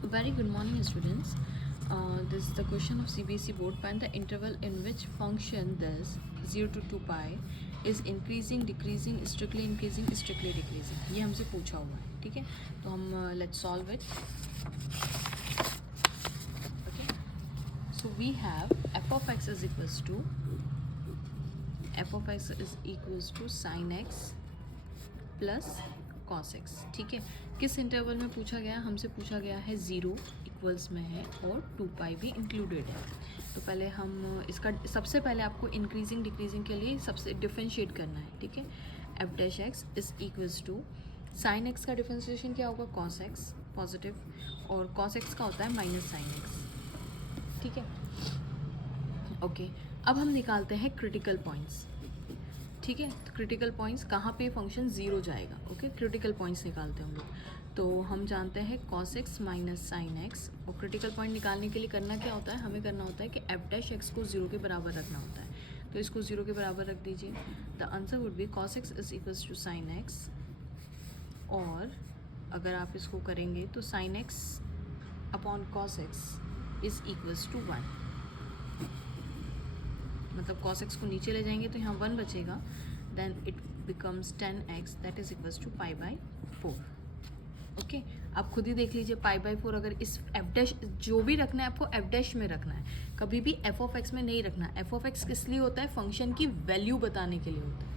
Very good morning, students. This is the question of CBSE board. Find the interval in which function this 0 to 2 pi is increasing, decreasing, strictly increasing, strictly decreasing. ये हमसे पूछा हुआ है, ठीक है. तो हम let's solve it. Okay. So we have f of x is equals to sin x plus cos x. ठीक है. किस इंटरवल में पूछा गया? हमसे पूछा गया है 0 इक्वल्स में है और 2 पाई भी इंक्लूडेड है. तो पहले हम इसका सबसे पहले आपको इंक्रीजिंग डिक्रीजिंग के लिए सबसे डिफ्रेंशिएट करना है. ठीक है. F dash x is equals to sine x का डिफ्रेंशिएशन क्या होगा? cos x पॉजिटिव, और cos x का होता है माइनस साइन एक्स. ठीक है. ओके. अब हम निकालते हैं क्रिटिकल पॉइंट्स. ठीक है. तो क्रिटिकल पॉइंट्स कहाँ पे फंक्शन ज़ीरो जाएगा. ओके. क्रिटिकल पॉइंट्स निकालते हैं हम लोग. तो हम जानते हैं cos x minus sine x, और क्रिटिकल पॉइंट निकालने के लिए करना क्या होता है? हमें करना होता है कि एफ डैश एक्स को ज़ीरो के बराबर रखना होता है. तो इसको ज़ीरो के बराबर रख दीजिए. The answer would be cos x is equals to sine x, और अगर आप इसको करेंगे तो sine x upon cos x is equals to 1. मतलब cos x को नीचे ले जाएंगे तो यहाँ 1 बचेगा. Then it becomes 10x that is equals to pi by 4. Okay. आप खुद ही देख लीजिए. पाई बाई 4 अगर इस एफ डैश जो भी रखना है आपको एफ डैश में रखना है, कभी भी एफ ऑफ एक्स में नहीं रखना. एफ ऑफ एक्स किस लिए होता है? फंक्शन की वैल्यू बताने के लिए होता है.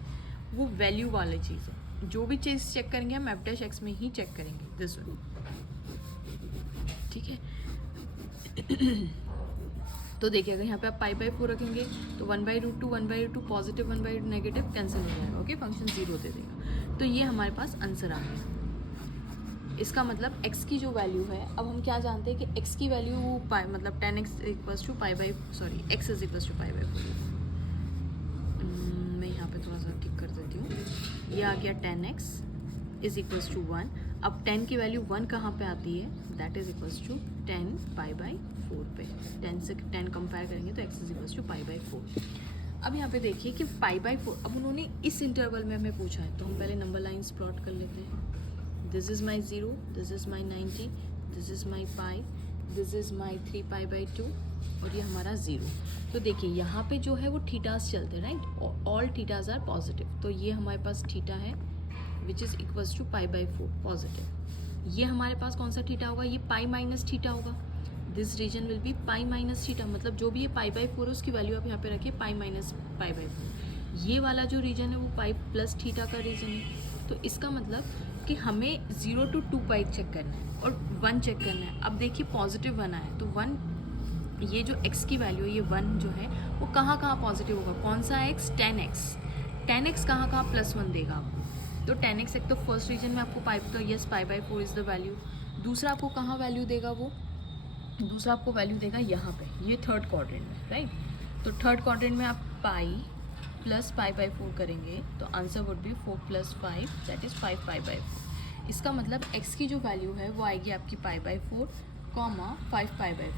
वो वैल्यू वाली चीज़ है. जो भी चीज़ चेक करेंगे हम एफ डैश एक्स में ही चेक करेंगे. This one. ठीक है. तो देखिए अगर यहाँ पे आप पाई बाई 4 रखेंगे तो 1/√2 1/√2 पॉजिटिव 1/2 नेगेटिव कैंसिल हो जाएगा. ओके. फंक्शन ज़ीरो दे देगा. तो ये हमारे पास आंसर आ गया. इसका मतलब x की जो वैल्यू है, अब हम क्या जानते हैं कि x की वैल्यू पाई मतलब 10x equals to pi by x is equals to pi by 4. मैं यहाँ पे थोड़ा सा टिक कर देती हूँ. ये आ गया 10x इज इक्वल्स टू 1. अब 10 की वैल्यू 1 कहाँ पे आती है? That is equals to 10 pi by 4 पे. 10 से 10 कंपेयर करेंगे तो x is equals to pi by 4. अब यहाँ पे देखिए कि पाई बाई 4, अब उन्होंने इस इंटरवल में हमें पूछा है, तो हम पहले नंबर लाइन्स प्लॉट कर लेते हैं. This is my 0, this is my 90, this is my pi, this is my 3 pi by 2, और ये हमारा 0. तो देखिए यहाँ पे जो है वो थीटास चलते हैं, right. All thetas are positive. तो ये हमारे पास थीटा है which is equals to pi by 4 positive. ये हमारे पास कौन सा थीटा होगा? ये पाई माइनस थीटा होगा. This region will be pi minus theta. मतलब जो भी ये पाई बाई 4 है उसकी वैल्यू आप यहाँ पे रखिए पाई माइनस पाई बाई 4. ये वाला जो रीजन है वो पाई प्लस थीटा का रीजन है. तो इसका मतलब कि हमें 0 to 2 पाई चेक करना है और 1 चेक करना है. अब देखिए पॉजिटिव 1 आया तो 1, ये जो x की वैल्यू है ये 1 जो है वो कहाँ कहाँ पॉजिटिव होगा? कौन सा x? 10x. 10x कहाँ कहाँ प्लस 1 देगा आपको? तो 10x एक तो फर्स्ट रीजन में आपको पाई, तो yes pi by 4 is the value. दूसरा आपको कहाँ वैल्यू देगा? वो दूसरा आपको वैल्यू देगा यहाँ पे, ये थर्ड क्वाड्रेंट में, राइट. तो थर्ड क्वाड्रेंट में आप पाई प्लस पाई बाई 4 करेंगे तो answer would B 4 + 5 that is 5 pi by 4. इसका मतलब x की जो वैल्यू है वो आएगी आपकी pi by 4 comma 5 pi by 4.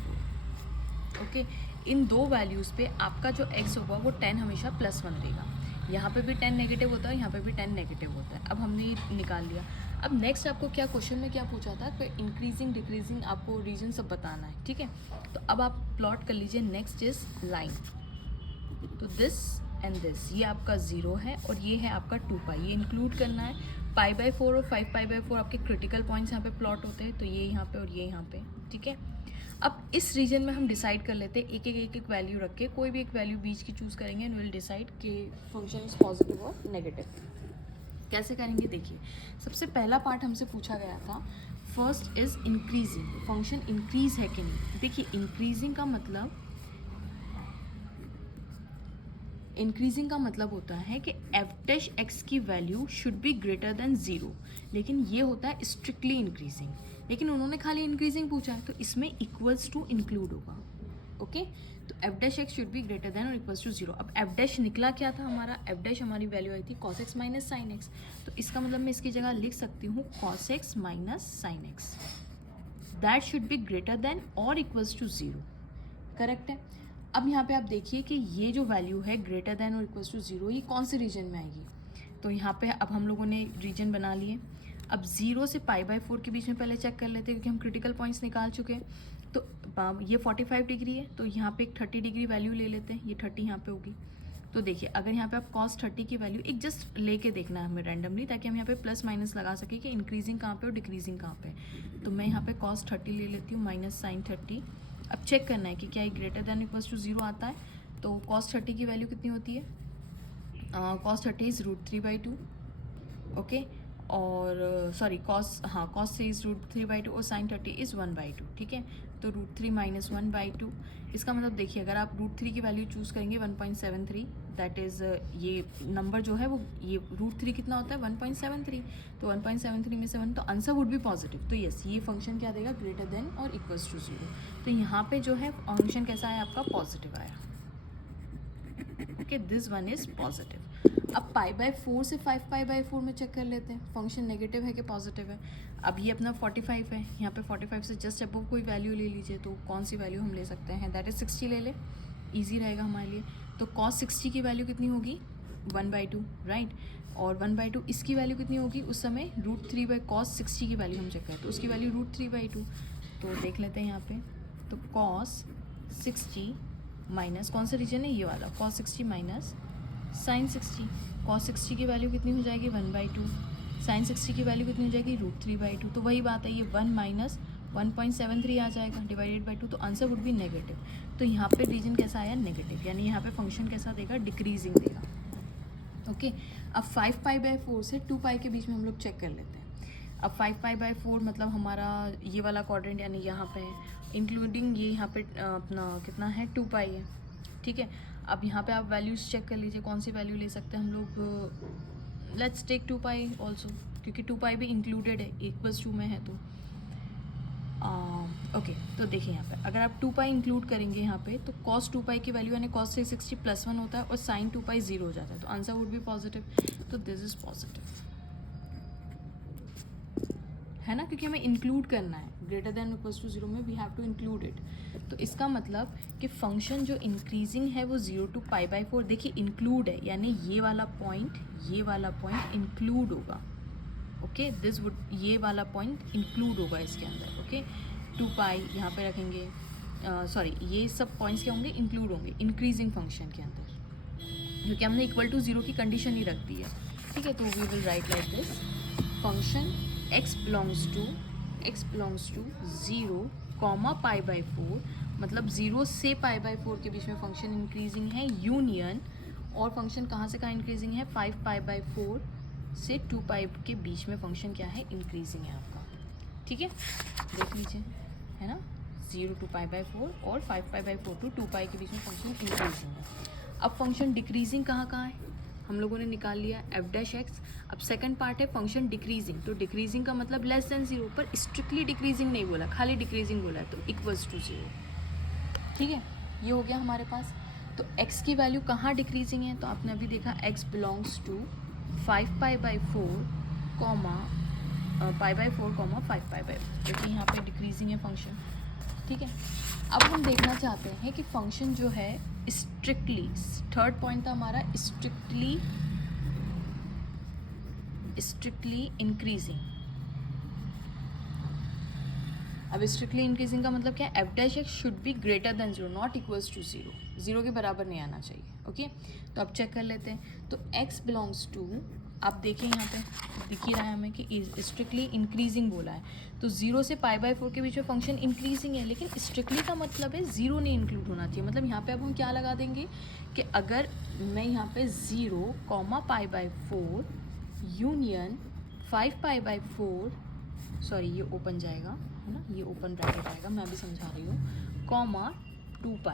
Okay. इन दो वैल्यूज़ पे आपका जो x होगा वो 10 हमेशा +1 देगा. यहाँ पे भी 10 नेगेटिव होता है, यहाँ पे भी 10 नेगेटिव होता है. अब हमने ये निकाल लिया. अब नेक्स्ट आपको क्या क्वेश्चन में क्या पूछा था कि इंक्रीजिंग डिक्रीजिंग आपको रीजन सब बताना है. ठीक है. तो अब आप प्लॉट कर लीजिए. Next is line. तो दिस एंड दिस, ये आपका 0 है और ये है आपका 2 पाई. ये इंक्लूड करना है. पाई बाई 4 और 5 पाई बाई 4 आपके क्रिटिकल पॉइंट्स यहाँ पे प्लॉट होते हैं. तो ये यहाँ पे और ये यहाँ पे. ठीक है. अब इस रीजन में हम डिसाइड कर लेते हैं एक एक वैल्यू रख के. कोई भी एक वैल्यू बीच की चूज़ करेंगे एंड विल डिसाइड कि फंक्शन इज पॉजिटिव और नेगेटिव. कैसे करेंगे? देखिए सबसे पहला पार्ट हमसे पूछा गया था first is increasing. Function increase है कि नहीं. देखिए इंक्रीजिंग का मतलब होता है कि एफ डैश एक्स की value should be greater than 0, लेकिन ये होता है स्ट्रिक्टली इंक्रीजिंग. लेकिन उन्होंने खाली इंक्रीजिंग पूछा है तो इसमें इक्वल्स टू इंक्लूड होगा. ओके. तो F dash x should be greater then और इक्वल्स टू 0. अब एफ डैश निकला क्या था हमारा? एफ डैश हमारी वैल्यू आई थी cos x minus sine x. तो इसका मतलब मैं इसकी जगह लिख सकती हूँ cos x minus sine x. That should be greater then और इक्वल्स टू 0. करेक्ट है. अब यहाँ पे आप देखिए कि ये जो वैल्यू है ग्रेटर देन और इक्वल्स टू 0, ये कौन से रीजन में आएगी? तो यहाँ पे अब हम लोगों ने रीजन बना लिए. अब 0 से π/4 के बीच में पहले चेक कर लेते हैं, क्योंकि हम क्रिटिकल पॉइंट्स निकाल चुके हैं। तो ये 45 डिग्री है, तो यहाँ पे एक 30 डिग्री वैल्यू ले लेते हैं, ये 30 यहाँ पे होगी। तो देखिए अगर यहाँ पे आप cos 30 की वैल्यू एक जस्ट लेके देखना है हमें रैंडमली, ताकि हम यहाँ पे प्लस माइनस लगा सकें कि इंक्रीजिंग कहाँ पे और डिक्रीजिंग कहाँ पे। तो मैं यहाँ पे cos 30 ले लेती हूँ माइनस साइन 30। अब चेक करना है कि क्या ये ग्रेटर देन इक्वल्स टू 0 आता है। तो cos 30 की वैल्यू कितनी होती है? cos 30 is √3/2, okay. और सॉरी cos 3 इज़ √3/2 और sin 30 इज़ 1/2, ठीक है। तो √3 माइनस 1/2, इसका मतलब देखिए अगर आप √3 की वैल्यू चूज़ करेंगे 1.73, दैट इज़ ये नंबर जो है वो ये √3 कितना होता है 1.73, तो 1.73 में से 1, तो आंसर वुड बी पॉजिटिव। तो यस, ये फंक्शन क्या देगा? ग्रेटर देन और इक्वल्स टू 0। तो यहाँ पे जो है फंक्शन कैसा आया आपका? पॉजिटिव आया, okay, this one is positive. अब π/4 से 5π/4 में चेक कर लेते हैं फंक्शन नेगेटिव है कि पॉजिटिव है। अब ये अपना 45 है, यहाँ पे 45 से जस्ट अबव कोई वैल्यू ले लीजिए, तो कौन सी वैल्यू हम ले सकते हैं? दैट इज़ 60 ले ले, ईजी रहेगा हमारे लिए। तो cos 60 की वैल्यू कितनी होगी? 1/2, राइट। और 1/2 इसकी वैल्यू कितनी होगी उस समय? √3/cos 60 की वैल्यू हम चेक करें तो उसकी वैल्यू √3/2। तो देख लेते हैं यहाँ पे, तो cos 60 माइनस कौन सा रीजन है? ये वाला, cos 60 माइनस sin 60। cos 60 की वैल्यू कितनी हो जाएगी? 1/2। sin 60 की वैल्यू कितनी हो जाएगी? √3/2। तो वही बात है, ये 1 माइनस 1.73 आ जाएगा डिवाइडेड बाई 2, तो आंसर वुड बी नेगेटिव। तो यहाँ पे रीजन कैसा आया? नेगेटिव, यानी यहाँ पे फंक्शन कैसा देगा? डिक्रीजिंग देगा, ओके। अब 5π/4 से 2π के बीच में हम लोग चेक कर लेते हैं। अब 5π/4 मतलब हमारा ये वाला क्वाड्रेंट यानी यहाँ पे है, इंक्लूडिंग ये यहाँ पे अपना कितना है? 2π है, ठीक है। अब यहाँ पे आप वैल्यूज़ चेक कर लीजिए, कौन सी वैल्यू ले सकते हैं हम लोग। लेट्स टेक 2π ऑल्सो, क्योंकि 2π भी इंक्लूडेड है, इक्वल्स 2 में है। तो ओके, तो देखिए यहाँ पे अगर आप 2π इंक्लूड करेंगे यहाँ पे, तो cos 2π की वैल्यू यानी cos 360 + 1 होता है और sin 2π 0 हो जाता है, तो आंसर वुड बी पॉजिटिव। तो दिस इज़ पॉजिटिव, है ना, क्योंकि हमें इंक्लूड करना है ग्रेटर देन इक्वल्स टू 0 में, we have to include it. तो इसका मतलब कि फंक्शन जो इंक्रीजिंग है वो 0 to π/4, देखिए इंक्लूड है, यानी ये वाला पॉइंट इंक्लूड होगा, ओके। दिस वुड, ये वाला पॉइंट इंक्लूड होगा इसके अंदर, ओके। 2π यहाँ पे रखेंगे, सॉरी ये सब पॉइंट्स क्या होंगे? इंक्लूड होंगे इंक्रीजिंग फंक्शन के अंदर, क्योंकि हमने इक्वल टू 0 की कंडीशन ही रख दी है, ठीक है। तो we will write like this, function x belongs to 0, π/4, मतलब 0 से π/4 के बीच में फंक्शन इंक्रीजिंग है, यूनियन, और फंक्शन कहाँ से कहाँ इंक्रीजिंग है? 5π/4 से 2π के बीच में फंक्शन क्या है? इंक्रीजिंग है आपका, ठीक है। देख लीजिए, है ना, 0 to π/4 और 5π/4 to 2π के बीच में फंक्शन इंक्रीजिंग है। अब फंक्शन डिक्रीजिंग कहाँ कहाँ है? हम लोगों ने निकाल लिया f'(x). अब सेकंड पार्ट है फंक्शन डिक्रीजिंग, तो डिक्रीजिंग का मतलब लेस देन 0, पर स्ट्रिक्टली डिक्रीजिंग नहीं बोला, खाली डिक्रीजिंग बोला है, तो इक्वल्स टू 0, ठीक है। ये हो गया हमारे पास। तो x की वैल्यू कहाँ डिक्रीजिंग है? तो आपने अभी देखा x बिलोंग्स टू 5π/4, π/4, 5π/4, क्योंकि यहाँ पे डिक्रीजिंग है फंक्शन, ठीक है। अब हम देखना चाहते हैं कि फंक्शन जो है स्ट्रिक्टली, थर्ड पॉइंट था हमारा, स्ट्रिक्टली इंक्रीजिंग। अब स्ट्रिक्टली इंक्रीजिंग का मतलब क्या है? f'(x) should be greater than 0, not equals to 0, 0 के बराबर नहीं आना चाहिए, ओके। तो अब चेक कर लेते हैं। तो x बिलोंग्स टू, आप देखें यहाँ पे दिख ही रहा है हमें कि स्ट्रिक्टली इंक्रीजिंग बोला है, तो 0 से π/4 के बीच में फंक्शन इंक्रीजिंग है, लेकिन स्ट्रिक्टली का मतलब है 0 नहीं इंक्लूड होना चाहिए। मतलब यहाँ पे अब हम क्या लगा देंगे कि अगर मैं यहाँ पे 0, π/4 यूनियन 5π/4, सॉरी ये ओपन जाएगा, है ना, ये ओपन ब्रैकेट आएगा, मैं अभी समझा रही हूँ, 2π,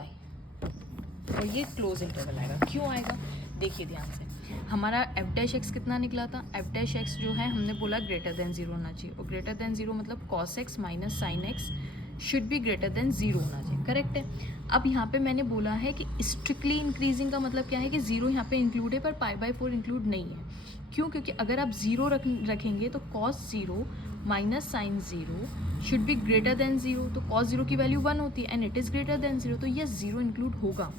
और ये क्लोज इंटरवल आएगा। क्यों आएगा? देखिए ध्यान से, हमारा f'(x) कितना निकला था? f'(x) जो है हमने बोला ग्रेटर देन 0 होना चाहिए, और ग्रेटर देन 0 मतलब cos x minus sin x should be greater than 0 होना चाहिए, करेक्ट है। अब यहाँ पे मैंने बोला है कि स्ट्रिक्टली इंक्रीजिंग का मतलब क्या है कि 0 यहाँ पे इंक्लूड है पर π/4 इंक्लूड नहीं है। क्यों? क्योंकि अगर आप 0 रखेंगे तो cos 0 minus sin 0 should be greater than 0, तो cos 0 की वैल्यू 1 होती है and it is greater than 0, तो ये 0 इंक्लूड होगा।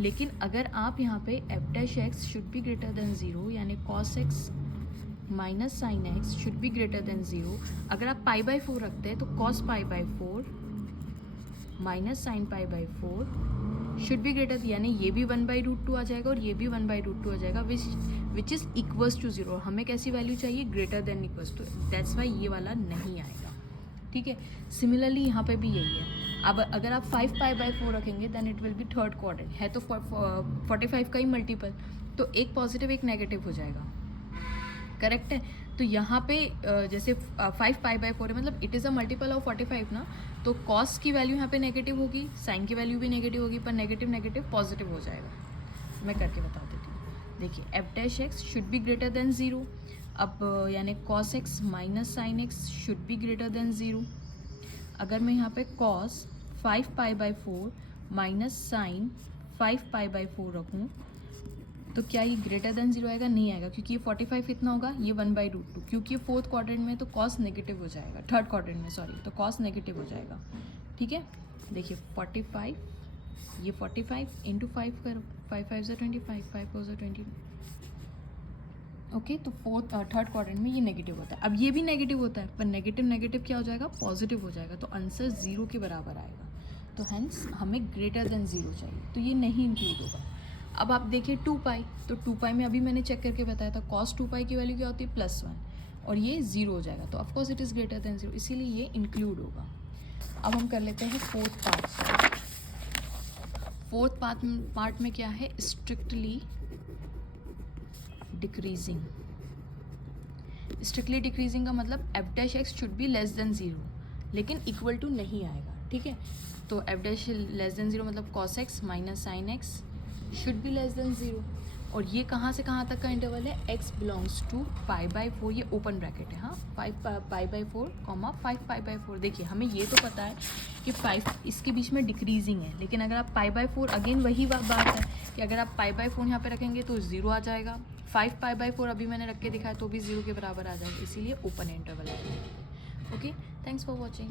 लेकिन अगर आप यहाँ पे f'(x) should be greater than 0, यानी cos x minus sine x should be greater than 0। अगर आप पाई बाई 4 रखते हैं तो cos pi by 4 minus sine pi by 4 should be greater, यानी ये भी 1/√2 आ जाएगा और ये भी 1/√2 आ जाएगा, विच इज़ इक्वल्स टू 0। हमें कैसी वैल्यू चाहिए? Greater than equals to, that's why ये वाला नहीं आएगा। ठीक है, सिमिलरली यहाँ पे भी यही है। अब अगर आप 5 पाई बाई 4 रखेंगे then it will be third quadrant, है तो 45 का ही मल्टीपल, तो एक पॉजिटिव एक नेगेटिव हो जाएगा, करेक्ट है। तो यहाँ पे जैसे 5 पाई बाई 4 है, मतलब it is a multiple of 45 ना, तो कॉस की वैल्यू यहाँ पे नेगेटिव होगी, साइन की वैल्यू भी नेगेटिव होगी, पर नेगेटिव नेगेटिव पॉजिटिव हो जाएगा। मैं करके बता देती हूँ। देखिए F dash x should be greater than 0। अब यानी cos x minus sine x should be greater than 0। अगर मैं यहाँ पे cos 5 pi by 4 minus sine 5 pi by 4 रखूँ तो क्या ये ग्रेटर देन 0 आएगा? नहीं आएगा, क्योंकि ये 45 कितना होगा? ये 1/√2, क्योंकि ये फोर्थ क्वाड्रेंट में तो कॉस नेगेटिव हो जाएगा, थर्ड क्वाड्रेंट में सॉरी, तो कॉस नेगेटिव हो जाएगा। ठीक है, देखिए 45, ये 45 इंटू 5 कर, 5 5 25, 5 4 20। ओके, तो थर्ड क्वाड्रेंट में ये नेगेटिव होता है। अब ये भी नेगेटिव होता है, पर नेगेटिव नेगेटिव क्या हो जाएगा? पॉजिटिव हो जाएगा, तो आंसर 0 के बराबर आएगा। तो हेंस हमें ग्रेटर देन 0 चाहिए, तो ये नहीं इंक्लूड होगा। अब आप देखिए 2 पाई, तो 2 पाई में अभी मैंने चेक करके बताया था कॉस 2 पाई की वैल्यू क्या होती है? +1, और ये 0 हो जाएगा, तो of course it is greater than 0, इसीलिए ये इंक्लूड होगा। अब हम कर लेते हैं फोर्थ पार्ट। फोर्थ पार्ट में क्या है? Strictly decreasing. स्ट्रिक्टली डिक्रीजिंग का मतलब F dash x should be less than 0, लेकिन इक्वल टू नहीं आएगा। ठीक है, तो एफ डैश लेस देन 0 मतलब cos x minus sine x should be less than 0। और ये कहाँ से कहाँ तक का इंटरवल है? x belongs to pi by 4, ये ओपन ब्रैकेट है। हाँ, 5 पाई बाई 4 5 पाई बाई 4। देखिए हमें ये तो पता है कि 5 इसके बीच में डिक्रीजिंग है, लेकिन अगर आप पाई बाई 4, अगेन वही बात है कि अगर आप पाई बाई 4 यहाँ पे रखेंगे तो 0 आ जाएगा। 5 पाई बाई 4 अभी मैंने रख के दिखाया तो भी 0 के बराबर आ जाएगा, इसीलिए ओपन इंटरवल है। Okay, thanks for watching.